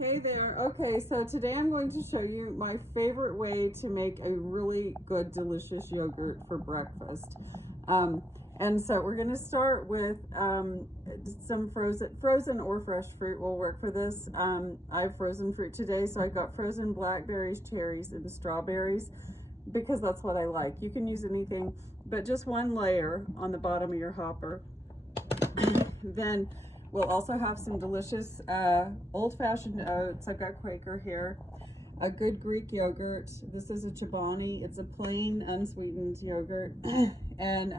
Hey there. Okay, so today I'm going to show you my favorite way to make a really good, delicious yogurt for breakfast. Um, and so we're going to start with some frozen or fresh fruit will work for this. I have frozen fruit today, so I got frozen blackberries, cherries, and strawberries because that's what I like. You can use anything, but just one layer on the bottom of your hopper. Then we'll also have some delicious old-fashioned oats. I've got Quaker here. A good Greek yogurt. This is a Chobani. It's a plain, unsweetened yogurt. And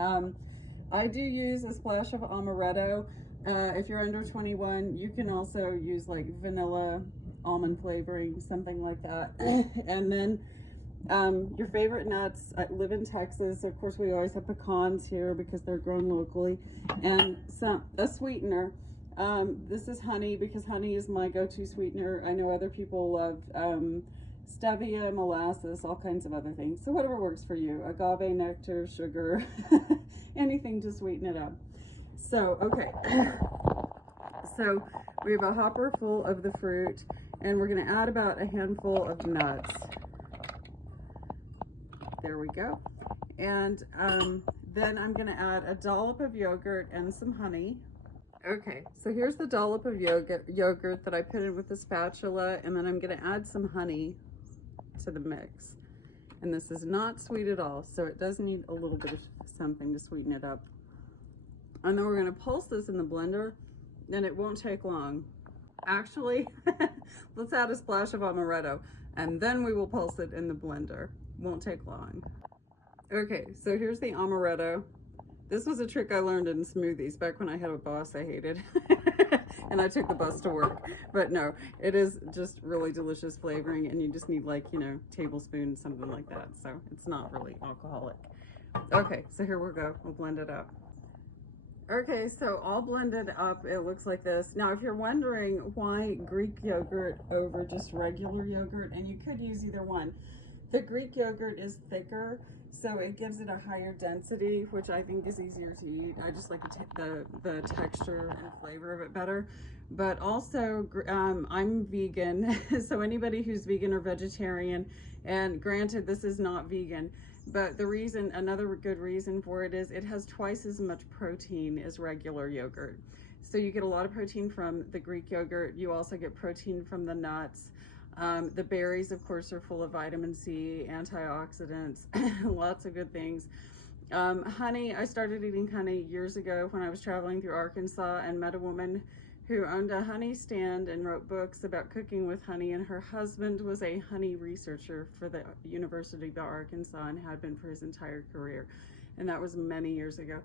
I do use a splash of amaretto. If you're under 21, you can also use like vanilla almond flavoring, something like that. And then your favorite nuts. I live in Texas. Of course, we always have pecans here because they're grown locally. And a sweetener. This is honey because honey is my go-to sweetener. I know other people love stevia, molasses, all kinds of other things. So whatever works for you. Agave nectar, sugar, anything to sweeten it up. So, okay. So we have a hopper full of the fruit, and we're going to add about a handful of nuts. There we go. And then I'm going to add a dollop of yogurt and some honey. Okay, so here's the dollop of yogurt that I put in with the spatula, and then I'm going to add some honey to the mix. And this is not sweet at all, so it does need a little bit of something to sweeten it up. And then we're going to pulse this in the blender, and it won't take long. Actually, let's add a splash of amaretto, and then we will pulse it in the blender. Won't take long. Okay, so here's the amaretto. This was a trick I learned in smoothies back when I had a boss I hated. And I took the bus to work. But no, it is just really delicious flavoring, and you just need like, tablespoon, something like that. So it's not really alcoholic. Okay, so here we go. We'll blend it up. Okay, so all blended up, it looks like this. Now, if you're wondering why Greek yogurt over just regular yogurt, and you could use either one, the Greek yogurt is thicker, so it gives it a higher density, which I think is easier to eat. I just like the texture and flavor of it better. But also, I'm vegan, so anybody who's vegan or vegetarian, and granted, this is not vegan, but another good reason for it is it has twice as much protein as regular yogurt. So you get a lot of protein from the Greek yogurt. You also get protein from the nuts. The berries, of course, are full of vitamin C, antioxidants, lots of good things. Honey, I started eating honey years ago when I was traveling through Arkansas and met a woman who owned a honey stand and wrote books about cooking with honey, and her husband was a honey researcher for the University of Arkansas and had been for his entire career, and that was many years ago.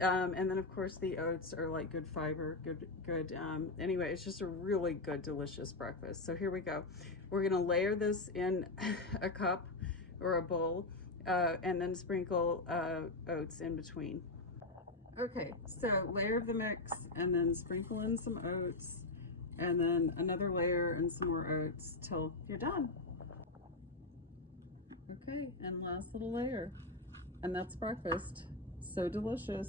And then of course the oats are like good fiber, good. Anyway, it's just a really good, delicious breakfast. So here we go. We're gonna layer this in a cup or a bowl, and then sprinkle oats in between. Okay, so layer of the mix, and then sprinkle in some oats, and then another layer and some more oats till you're done. Okay, and last little layer. And that's breakfast. So delicious.